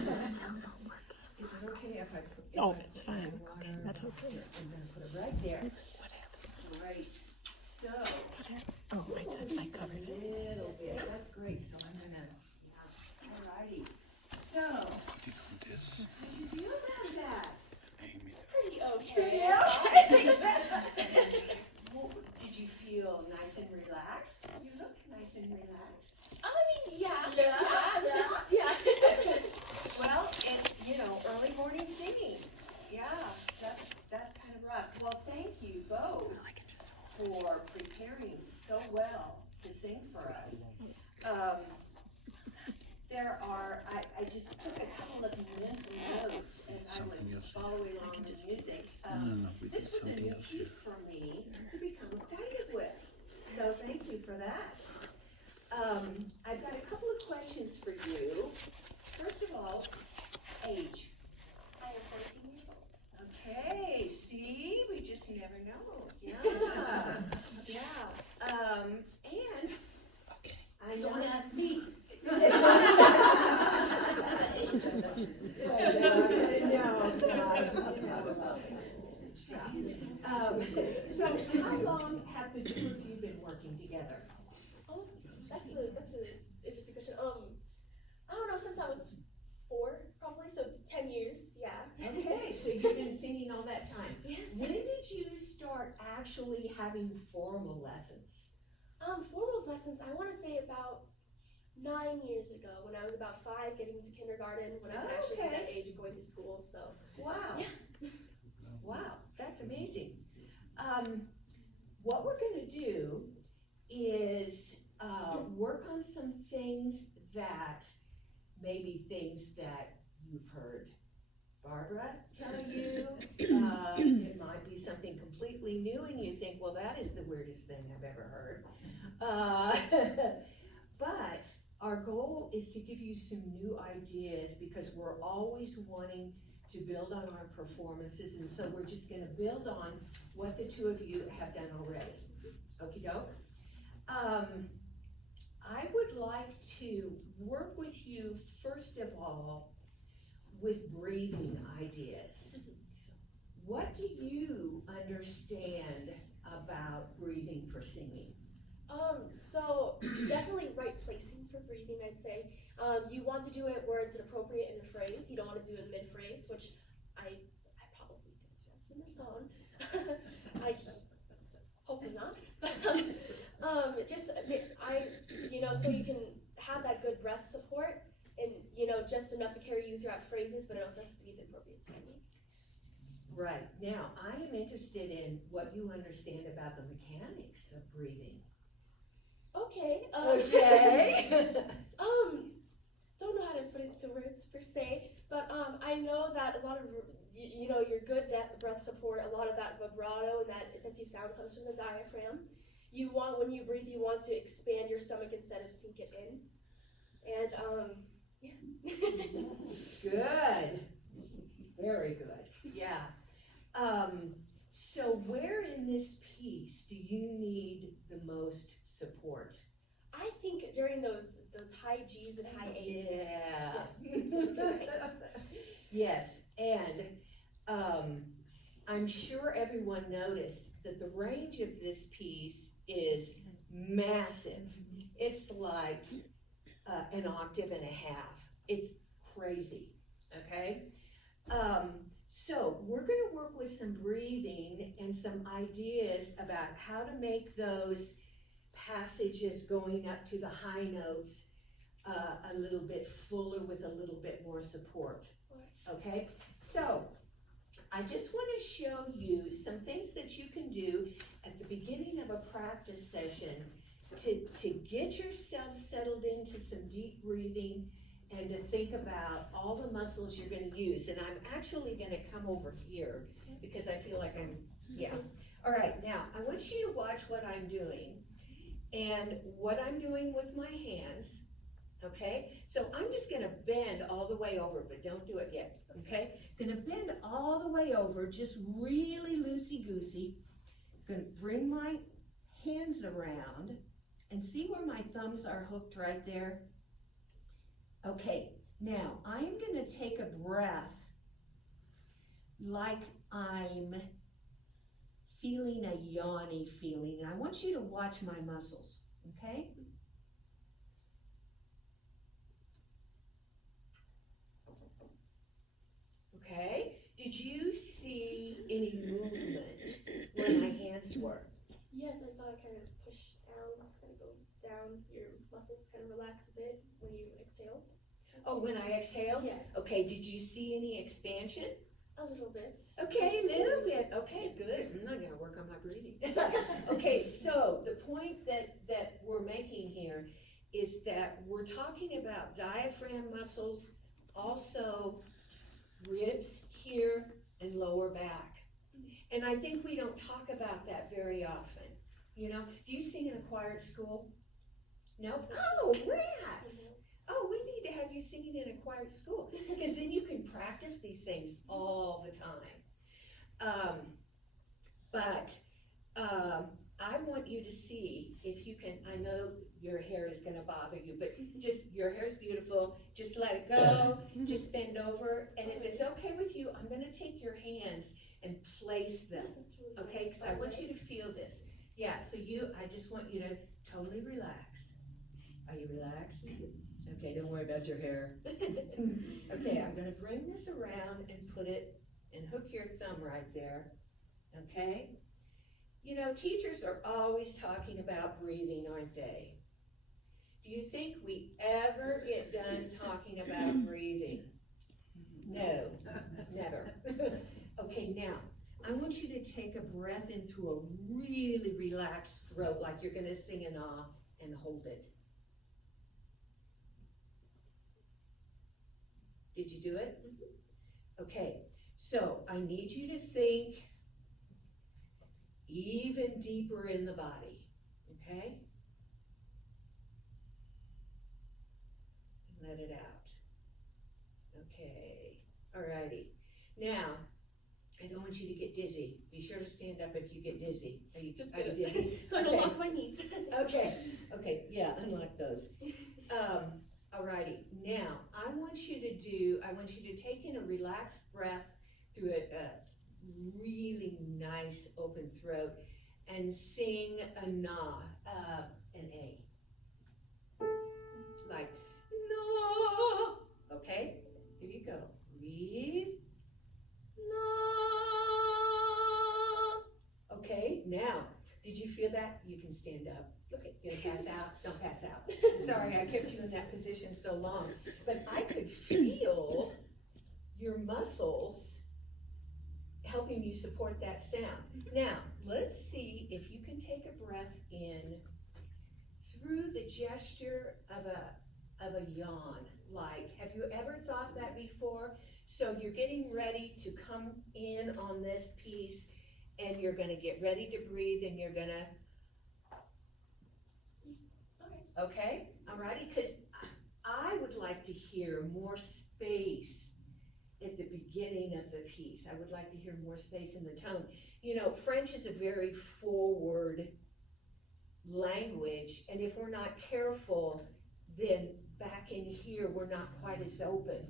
This is still not working. Is it okay if I put? Oh, it's fine. Okay, that's okay. I'm gonna put it right there. Oops, what happened? Great. So. Oh, I covered it. Little bit. That's great. So I'm gonna. Alrighty. So. How do you feel about that? Pretty okay. Pretty okay. Well, did you feel nice and relaxed? You look nice and relaxed. I mean, yeah. Yeah. I'm just, yeah. Well, it's, early morning singing. Yeah, that's kind of rough. Well, thank you both for preparing so well to sing for us. I just took a couple of mental notes as I was following along the music. This was a new piece for me to become acquainted with. So thank you for that. I've got a couple of questions for you. First of all, age. I am 14 years old. Okay, see, we just never know. Yeah, yeah. And I know. Don't ask me. So how long have the two of you been working together? Oh, that's a interesting question. I don't know, since I was 4, probably, so it's 10 years, yeah. Okay, so you've been singing all that time. Yes. When did you start actually having formal lessons? Formal lessons, I want to say about 9 years ago, when I was about 5, getting into kindergarten, when I could actually be that age of going to school, so. Wow. Yeah. Wow, that's amazing. What we're going to do is work on some things that, maybe things that you've heard Barbara tell you. It might be something completely new and you think, well, that is the weirdest thing I've ever heard. But our goal is to give you some new ideas because we're always wanting to build on our performances, and so we're just going to build on what the two of you have done already. Okie doke. I would like to work with you, first of all, with breathing ideas. What do you understand about breathing for singing? So definitely right placing for breathing, I'd say. You want to do it where it's appropriate in a phrase. You don't want to do it mid-phrase, which I probably did just in the song. Hopefully not. So you can have that good breath support and, just enough to carry you throughout phrases, but it also has to be the appropriate timing. Right. Now, I am interested in what you understand about the mechanics of breathing. Okay. Okay. Don't know how to put it into words per se, but I know that a lot of your good breath support, a lot of that vibrato and that intensive sound comes from the diaphragm. When you breathe, you want to expand your stomach instead of sink it in, and yeah. Good. Very good. Yeah. So where in this piece do you need the most support? I think during those high G's and high A's. Yeah. Yes, and I'm sure everyone noticed that the range of this piece is massive. It's like an octave and a half. It's crazy, okay? So we're going to work with some breathing and some ideas about how to make those passages going up to the high notes a little bit fuller with a little bit more support, okay? So I just want to show you some things that you can do at the beginning of a practice session to get yourself settled into some deep breathing and to think about all the muscles you're going to use. And I'm actually going to come over here because I feel like yeah. All right, now I want you to watch what I'm doing and what I'm doing with my hands, okay? So I'm just going to bend all the way over, but don't do it yet, okay? Going to bend all the way over, just really loosey-goosey. Going to bring my hands around and see where my thumbs are hooked right there? Okay, Now, I'm gonna take a breath like I'm feeling a yawny feeling, and I want you to watch my muscles, okay? Okay, did you see any movement where my hands were? Yes, I saw it kind of push down, kind of go down. Your muscles kind of relax a bit when you exhaled. Oh, when I exhaled? Yes. Okay, did you see any expansion? A little bit. Okay, Just a little bit. Okay, good. I'm not gonna work on my breathing. Okay, so the point that we're making here is that we're talking about diaphragm muscles, also ribs here and lower back. And I think we don't talk about that very often. You know, do you sing in a choir at school? No? Oh, rats! Oh, we need to have you singing in a choir at school, because then you can practice these things all the time. I want you to see if you can. I know your hair is going to bother you, but just, your hair's beautiful. Just let it go. Just bend over. And if it's okay with you, I'm going to take your hands and place them. That's really Okay, because I want you to feel this. Yeah, so I just want you to totally relax. Are you relaxed? Okay, don't worry about your hair. Okay, I'm gonna bring this around and put it, and hook your thumb right there, okay? You know, teachers are always talking about breathing, aren't they? Do you think we ever get done talking about breathing? No, never. Okay, now, I want you to take a breath in through a really relaxed throat, like you're gonna sing an ah, and hold it. Did you do it? Okay, so I need you to think even deeper in the body, okay? And let it out. Okay, alrighty. Now, I don't want you to get dizzy. Be sure to stand up if you get dizzy. Are you dizzy? So I don't lock my knees. Okay, yeah, unlock those. Alrighty, now I want you to take in a relaxed breath through a really nice open throat and sing a na, an A. Like, no. Okay, here you go. Breathe. No. Okay, now, did you feel that? You can stand up. Okay. You're gonna pass out? Don't pass out. Sorry, I kept you in that position so long. But I could feel your muscles helping you support that sound. Now, let's see if you can take a breath in through the gesture of a yawn. Like, have you ever thought that before? So you're getting ready to come in on this piece, and you're gonna get ready to breathe, and you're gonna, okay, alrighty, because I would like to hear more space at the beginning of the piece. I would like to hear more space in the tone. You know, French is a very forward language, and if we're not careful, then back in here, we're not quite as open.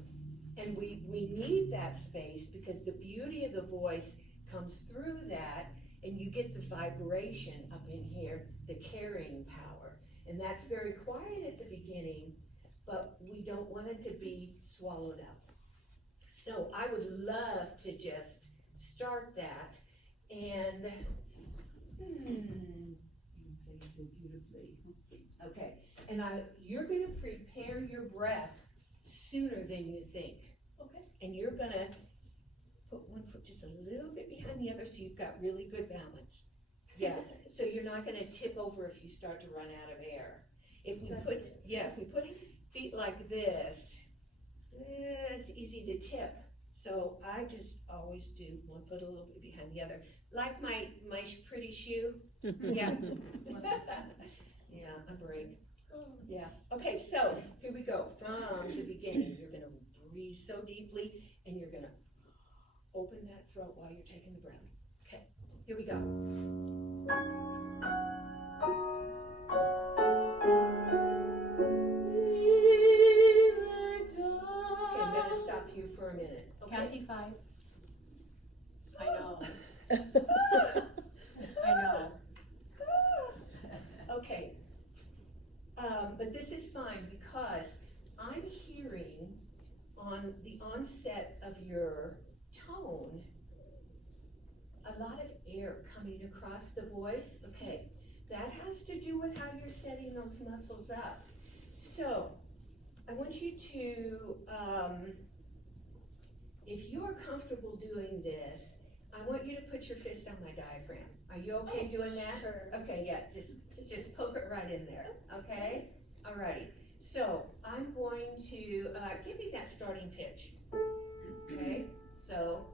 And we need that space, because the beauty of the voice comes through that, and you get the vibration up in here, the carrying power. And that's very quiet at the beginning, but we don't want it to be swallowed up. So I would love to just start that, and you play so beautifully. Okay, and you're gonna prepare your breath sooner than you think. Okay. And you're gonna put one foot just a little bit behind the other, so you've got really good balance. Yeah, so you're not gonna tip over if you start to run out of air. If we put feet like this, it's easy to tip. So I just always do one foot a little bit behind the other, like my pretty shoe. Yeah. Yeah, a break. Yeah. Okay, so here we go. From the beginning, you're gonna breathe so deeply, and you're gonna open that throat while you're taking the breath. Okay, here we go. See the I know. Okay. But this is fine because I'm hearing on the onset of your tone a lot of air coming across the voice. Okay, that has to do with how you're setting those muscles up. So I want you to, if you are comfortable doing this, I want you to put your fist on my diaphragm. Are you okay doing that? Sure. Okay, yeah, just poke it right in there, okay? Alrighty, so I'm going to, give me that starting pitch, okay? So,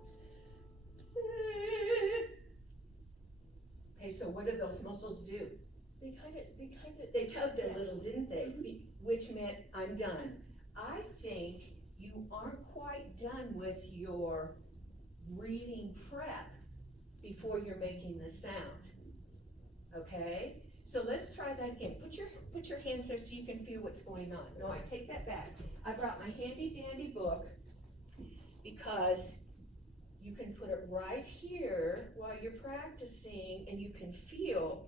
okay, so what do those muscles do? They Tugged a little, didn't they? Mhm. Which meant I'm done. I think you aren't quite done with your reading prep before you're making the sound, okay? So let's try that again. Put your hands there so you can feel what's going on. No, I take that back. I brought my handy dandy book because you can put it right here while you're practicing and you can feel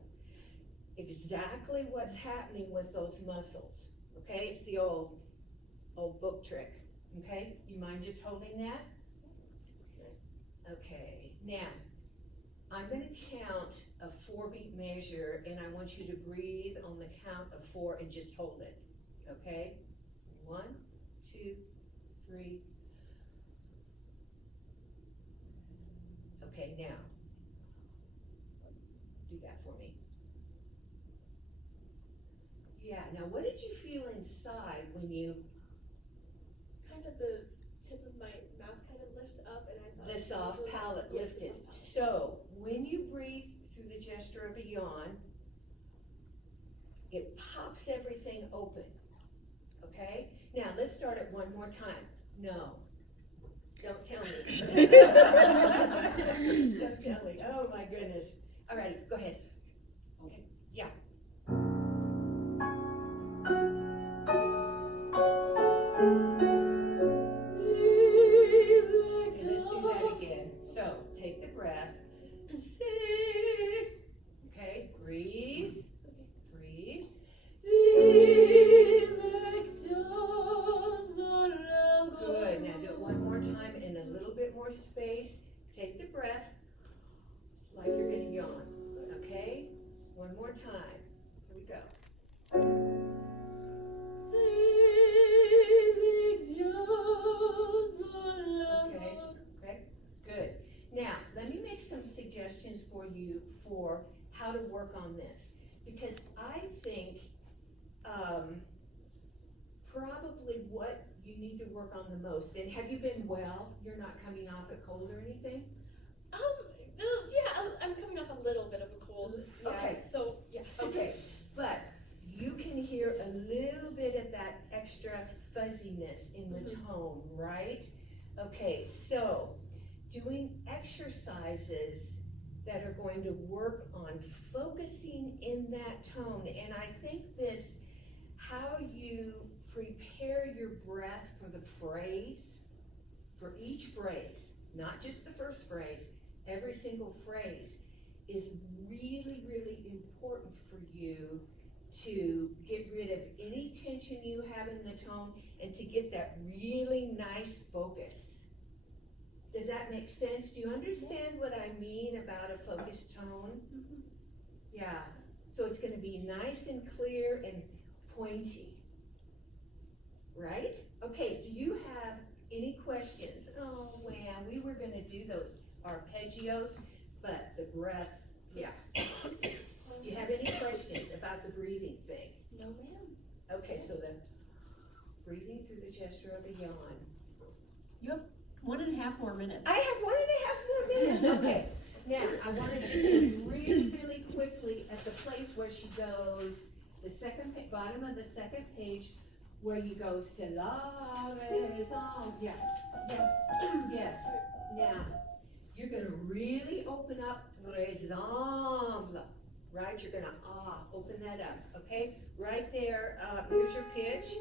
exactly what's happening with those muscles, okay? It's the old book trick, okay? You mind just holding that? Okay, now, I'm gonna count a 4-beat measure and I want you to breathe on the count of 4 and just hold it, okay? 1, 2, 3. Okay, now, do that for me. Yeah, now what did you feel inside when you kind of the tip of my mouth kind of lift up, and I thought the it was soft a little- palate yes, the lifted? soft palate. So, when you breathe through the gesture of a yawn, it pops everything open, okay? Now, let's start it one more time. No. Don't tell me. Don't tell me. Oh my goodness. All right, go ahead. Okay, yeah. Okay, let's do that again. So, take the breath. Okay, breathe. Breathe. Good. Now do it one more time in a little bit more space. Take the breath like you're gonna yawn. Okay? One more time. Here we go. Okay. Okay. Good. Now, let me make some suggestions for you for how to work on this. Because I think probably what you need to work on the most, and have you been well? You're not coming off a cold or anything? Yeah, I'm coming off a little bit of a cold. Yeah, Okay. so, yeah. Okay, but you can hear a little bit of that extra fuzziness in the tone, right? Okay, so doing exercises that are going to work on focusing in that tone, and I think this, how you prepare your breath for the phrase, for each phrase, not just the first phrase, every single phrase is really, really important for you to get rid of any tension you have in the tone and to get that really nice focus. Does that make sense? Do you understand what I mean about a focused tone? Mm-hmm. Yeah, so it's gonna be nice and clear and pointy, right? Okay, do you have any questions? Oh, man, we were gonna do those arpeggios, but the breath, yeah. Do you have any questions about the breathing thing? No, ma'am. Okay, so the breathing through the gesture of a yawn. You have 1.5 more minutes. I have 1.5 more minutes, okay. Now, I wanna just look really, really quickly at the place where she goes, the second, bottom of the second page, where you go, c'est la raison, yeah, yes. Now, you're gonna really open up raison, right? You're gonna, open that up, okay? Right there, here's your pitch.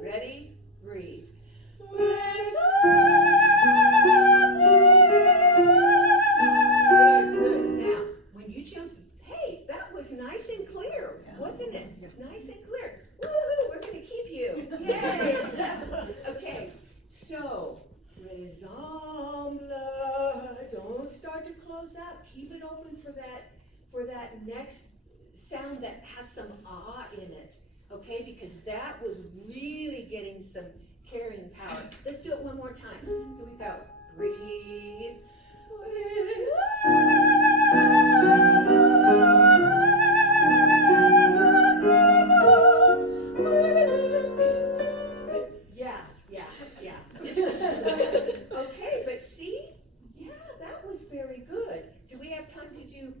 Ready? Breathe. Good. wasn't it? Nice and clear. Woo-hoo, we're gonna keep you. Yay! Okay, so, resemble, don't start to close up. Keep it open for that next sound that has some ah in it. Okay, because that was really getting some carrying power. Let's do it one more time. Here we go. Breathe. Yeah. Okay, but see? Yeah, that was very good. Do we have time to do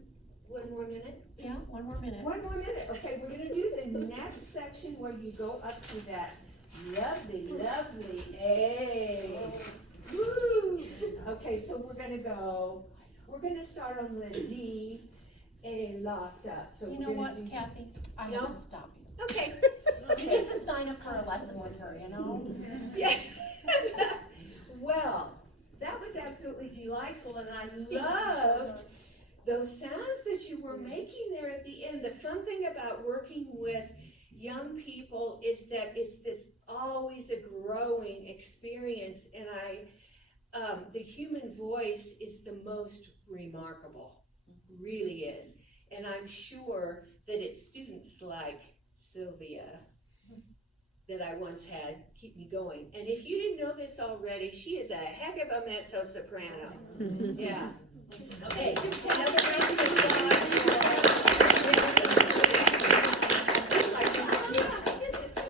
one more minute? Yeah, one more minute. One more minute. Okay, we're gonna do the next section where you go up to that lovely A. Woo! Okay, so we're gonna start on the D, A locked up. So You we're know gonna what, do- Kathy? I No? have to stop you. Okay. You need to sign up for a lesson with her, you know? Yeah. Well, that was absolutely delightful, and I loved those sounds that you were making there at the end. The fun thing about working with young people is that it's this always a growing experience, and the human voice is the most remarkable, really is. And I'm sure that it's students like Sylvia that I once had keep me going. And if you didn't know this already, she is a heck of a mezzo soprano. Yeah. Okay, another round of applause.